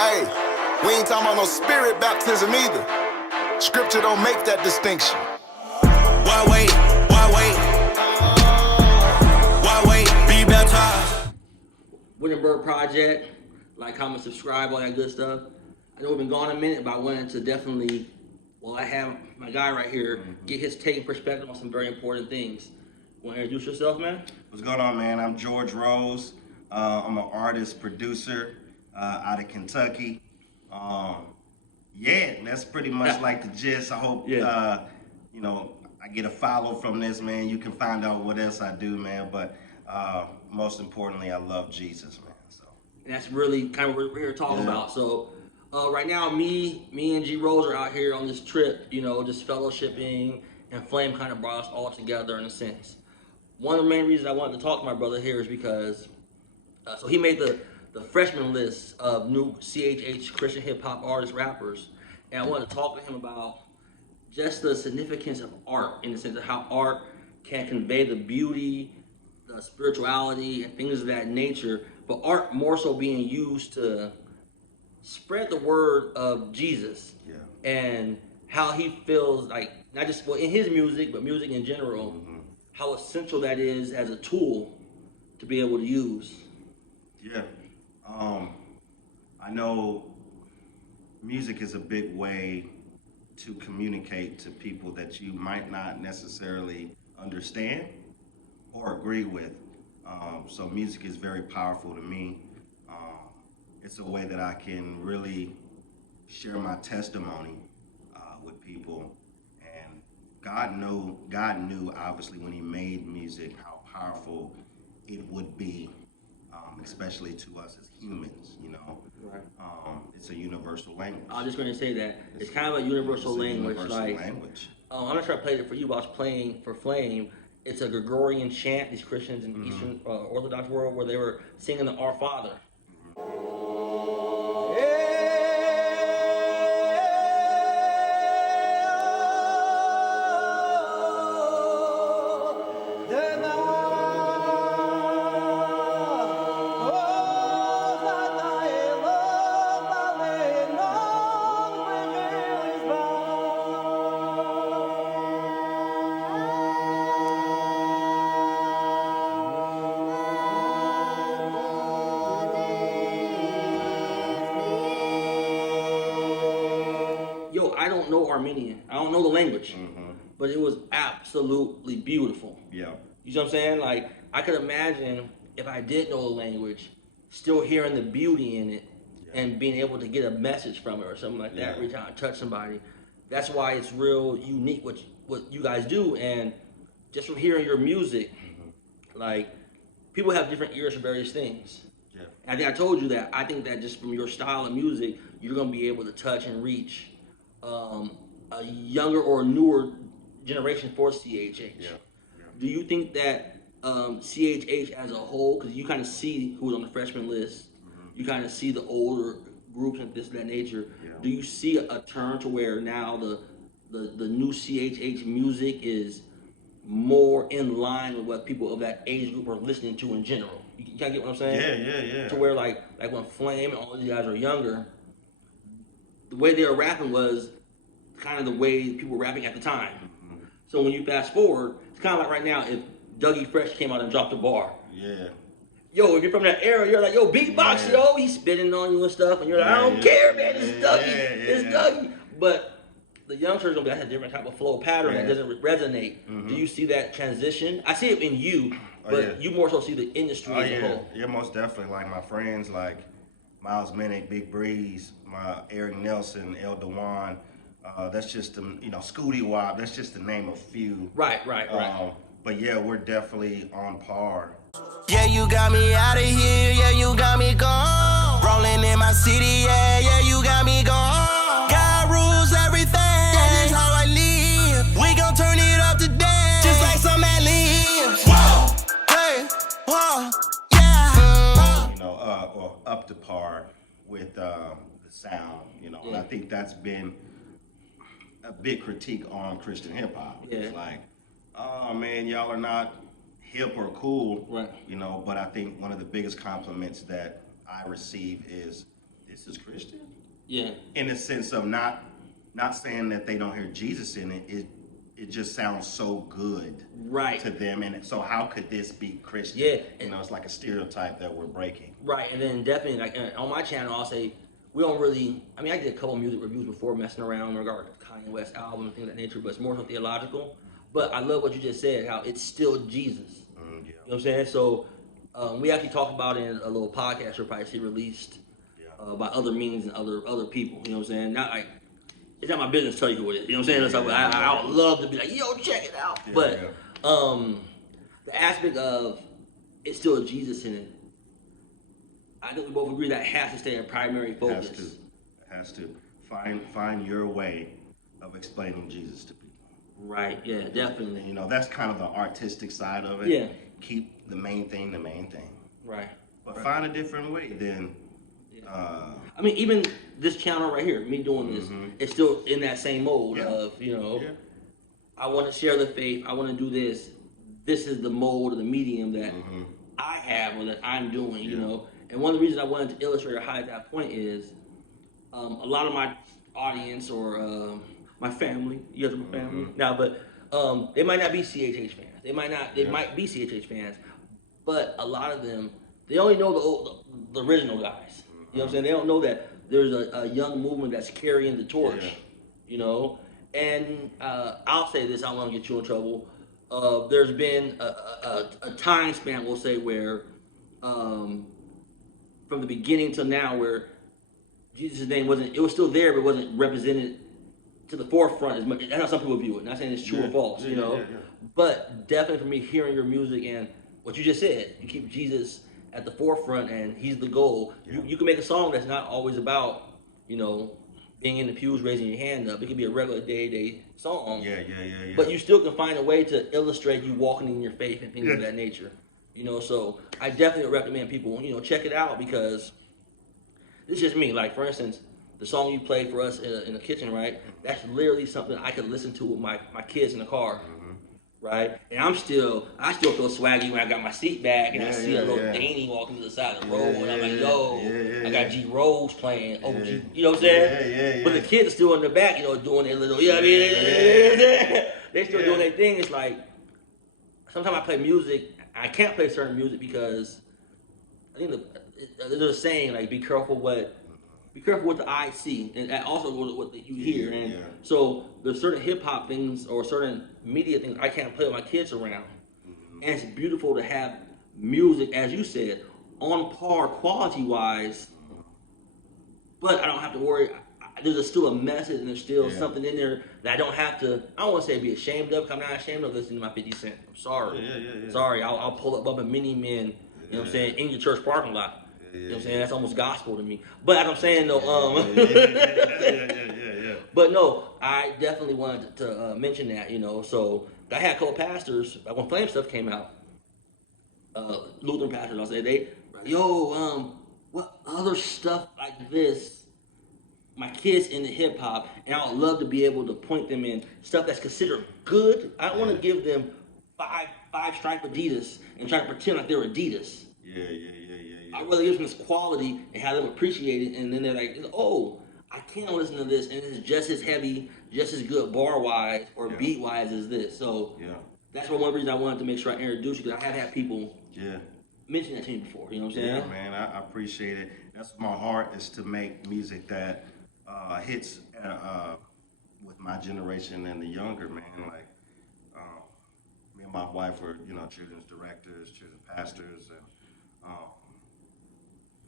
Hey, we ain't talking about no spirit baptism either. Scripture don't make that distinction. Why wait? Why wait? Why wait? Be baptized. Wittenberg Project, like, comment, subscribe, all that good stuff. I know we've been gone a minute, but I wanted to definitely, well, I have my guy right here, get his take and perspective on some very important things. Want to introduce yourself, man? What's going on, man? I'm George Rose. I'm an artist, producer out of Kentucky. Yeah, that's pretty much like the gist. I hope, I get a follow from this, man. You can find out what else I do, man. But most importantly, I love Jesus, man. So. And that's really kind of what we're here talking about. So right now, me and G Rose are out here on this trip, just fellowshipping, and Flame kind of brought us all together in a sense. One of the main reasons I wanted to talk to my brother here is because, so he made the freshman list of new CHH Christian hip hop artists, rappers, and I wanted to talk to him about just the significance of art in the sense of how art can convey the beauty, the spirituality, and things of that nature, but art more so being used to spread the word of Jesus and how he feels like, not just in his music, but music in general, how essential that is as a tool to be able to use. Yeah. I know music is a big way to communicate to people that you might not necessarily understand or agree with. So music is very powerful to me. It's a way that I can really share my testimony with people. And God knew obviously when he made music how powerful it would be. Especially to us as humans, Right. It's a universal language. I was just going to say that. It's kind of a universal language. Language. I'm not sure I played it for you, but I was playing for Flame. It's a Gregorian chant, these Christians in the Eastern Orthodox world, where they were singing the Our Father. I don't know Armenian. I don't know the language, but it was absolutely beautiful. Yeah. You know what I'm saying? Like, I could imagine if I did know the language, still hearing the beauty in it and being able to get a message from it or something like that, reach out and touch somebody. That's why it's real unique what you guys do. And just from hearing your music, like, people have different ears for various things. Yeah. And I think I told you that. I think that just from your style of music, you're going to be able to touch and reach a younger or newer generation for CHH. Yeah. Do you think that CHH as a whole, because you kind of see who's on the freshman list, you kind of see the older groups and this of that nature, do you see a turn to where now the new CHH music is more in line with what people of that age group are listening to in general? You kind of get what I'm saying? Yeah. To where like when Flame and all these guys are younger, the way they were rapping was kind of the way people were rapping at the time. So when you fast forward, it's kind of like right now if Dougie Fresh came out and dropped a bar. Yeah. Yo, if you're from that era, you're like, yo, beatbox, yo, he's spitting on you and stuff, and you're like, I don't care, man, it's Dougie, it's Dougie. But the youngsters gonna be like a different type of flow pattern that doesn't resonate. Do you see that transition? I see it in you, but you more so see the industry as a whole. Yeah, most definitely. Like my friends, like Miles Minnick, Big Breeze, Eric Nelson, El Dewan. That's just Scooty Wop. That's just to name a few. Right. But yeah, we're definitely on par. Yeah, you got me out of here. Yeah, you got me gone. Rolling in my city. Yeah, you got me gone. God rules everything. That is how I live. We gon' turn it up today, just like some lives. Whoa, hey, whoa, yeah. Or up to par with the sound. And I think that's been a big critique on Christian hip hop. It's like, oh man, y'all are not hip or cool, right? But I think one of the biggest compliments that I receive is this is Christian. Yeah. In the sense of not saying that they don't hear Jesus in it. It just sounds so good Right. to them, and so how could this be Christian? Yeah. It's like a stereotype that we're breaking. Right, and then definitely like on my channel, I'll say we don't really. I mean, I did a couple music reviews before, messing around in regard to Kanye West album and things of that nature, but it's more so theological. But I love what you just said, how it's still Jesus. Yeah. You know what I'm saying? So we actually talked about it in a little podcast we'll probably see released by other means and other people. You know what I'm saying? Not like it's not my business to tell you who it is. You know what I'm saying? So I would love to be like, yo, check it out. Yeah, but yeah. the aspect of it's still Jesus in it. I think we both agree that has to stay a primary focus. Has to find your way of explaining Jesus to people. Right. Yeah. Definitely. You know, that's kind of the artistic side of it. Yeah. Keep the main thing the main thing. Right. But find a different way then. I mean, even this channel right here, me doing this, it's still in that same mode Yeah. of, you know, Yeah. I want to share the faith. I want to do this. This is the mode or the medium that I have or that I'm doing, you know. And one of the reasons I wanted to illustrate or highlight that point is a lot of my audience or my family, you guys are my family now, but they might not be CHH fans. They might be CHH fans, but a lot of them, they only know the original guys. You know what I'm saying? They don't know that there's a young movement that's carrying the torch, you know? And I'll say this, I don't want to get you in trouble. There's been a time span, we'll say, where from the beginning till now, where Jesus' name it was still there, but wasn't represented to the forefront as much. That's how some people view it. Not saying it's true or false, you know? But definitely for me, hearing your music and what you just said, you keep Jesus at the forefront and he's the goal. You can make a song that's not always about, you know, being in the pews, raising your hand up. It could be a regular day-to-day song. Yeah. But you still can find a way to illustrate you walking in your faith and things of that nature. You know, so I definitely recommend people, you know, check it out because this is just me. Like, for instance, the song you played for us in the kitchen, right? That's literally something I could listen to with my kids in the car. Right, and I still feel swaggy when I got my seat back and I see a little Danny walking to the side of the road, and I'm like, yo, I got G Rose playing OG, you know what I'm saying? But the kids are still in the back, you know, doing their little, you know what I mean? They still doing their thing. It's like sometimes I play music, I can't play certain music because I think there's a saying like, be careful what the eyes see, and also what you hear. And so there's certain hip hop things or certain media things I can't play with my kids around. And it's beautiful to have music, as you said, on par quality wise, but I don't have to worry. There's still a message and there's still something in there that I don't have to, I don't want to say be ashamed of, because I'm not ashamed of listening to my 50 Cent. I'm sorry. Sorry, I'll pull up Bubba Mini Men, you know what I'm saying, in your church parking lot. You know what I'm saying? That's almost gospel to me. But as I'm saying though, but no, I definitely wanted to mention that, you know. So I had a couple pastors, like when Flame stuff came out, Lutheran pastors, I'll say, what other stuff like this, my kids into hip hop, and I would love to be able to point them in stuff that's considered good. I don't want to give them five stripe Adidas and try to pretend like they're Adidas. I'd rather give them this quality and have them appreciate it, and then they're like, oh, I can listen to this, and it's just as heavy, just as good bar-wise or beat-wise as this. So that's one reason I wanted to make sure I introduce you, because I have had people mention that to me before, you know what I'm saying? Yeah, man, I appreciate it. That's my heart, is to make music that hits with my generation and the younger, man. Like, me and my wife were, you know, children's directors, children's pastors, and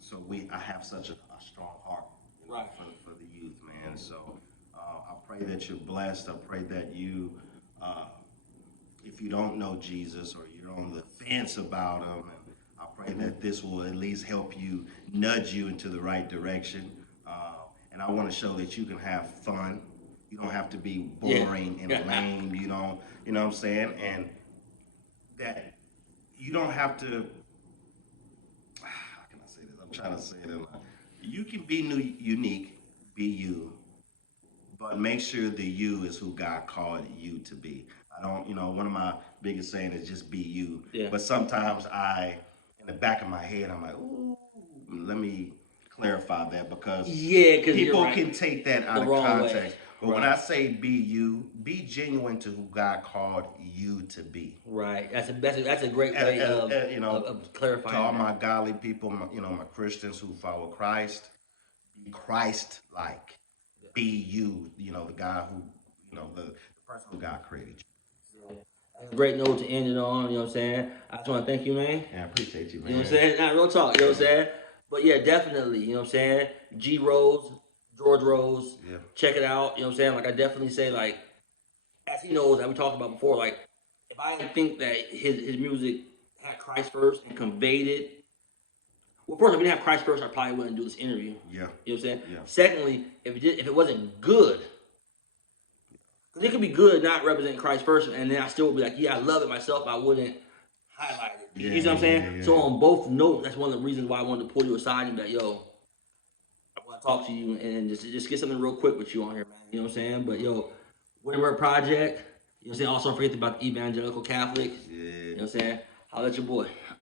so I have such a strong heart, you know, for the youth, man. So I pray that you're blessed. I pray that you, if you don't know Jesus or you're on the fence about him, and I pray that this will at least help you, nudge you into the right direction. And I want to show that you can have fun. You don't have to be boring and lame. You know what I'm saying? And that you don't have to. How can I say this? I'm trying to say it. You can be unique, be you, but make sure the you is who God called you to be. I don't, you know, one of my biggest saying is just be you. But sometimes in the back of my head, I'm like, ooh, let me clarify that because Yeah, because people right. can take that out The of wrong context. way. But when Right. I say be you, be genuine to who God called you to be. Right. That's a great way You know, of clarifying. to all that. my godly people, my Christians who follow Christ, be Christ-like. Be you. You know, the guy who, the person who God created you. That's a great note to end it on. You know what I'm saying? I just want to thank you, man. Yeah, I appreciate you, man. You know what I'm saying? Nah, real talk. You know what I'm saying? But yeah, definitely. You know what I'm saying? G Rose, George Rose. Yeah. Check it out. You know what I'm saying? Like I definitely say like, as he knows, that we talked about before. Like, if I didn't think that his music had Christ first and conveyed it. Well, first, if we didn't have Christ first, I probably wouldn't do this interview. Yeah. You know what I'm saying? Yeah. Secondly, if it wasn't good, because it could be good not representing Christ first, and then I still would be like, yeah, I love it myself. I wouldn't highlight it. Yeah, You know what I'm saying? yeah. So on both notes, that's one of the reasons why I wanted to pull you aside and be like, yo, I want to talk to you and just get something real quick with you on here, man. You know what I'm saying? But yo, Wittenberg Project. You know what I'm saying? Also, don't forget about the Evangelical Catholics. Yeah. You know what I'm saying? Holla at your boy.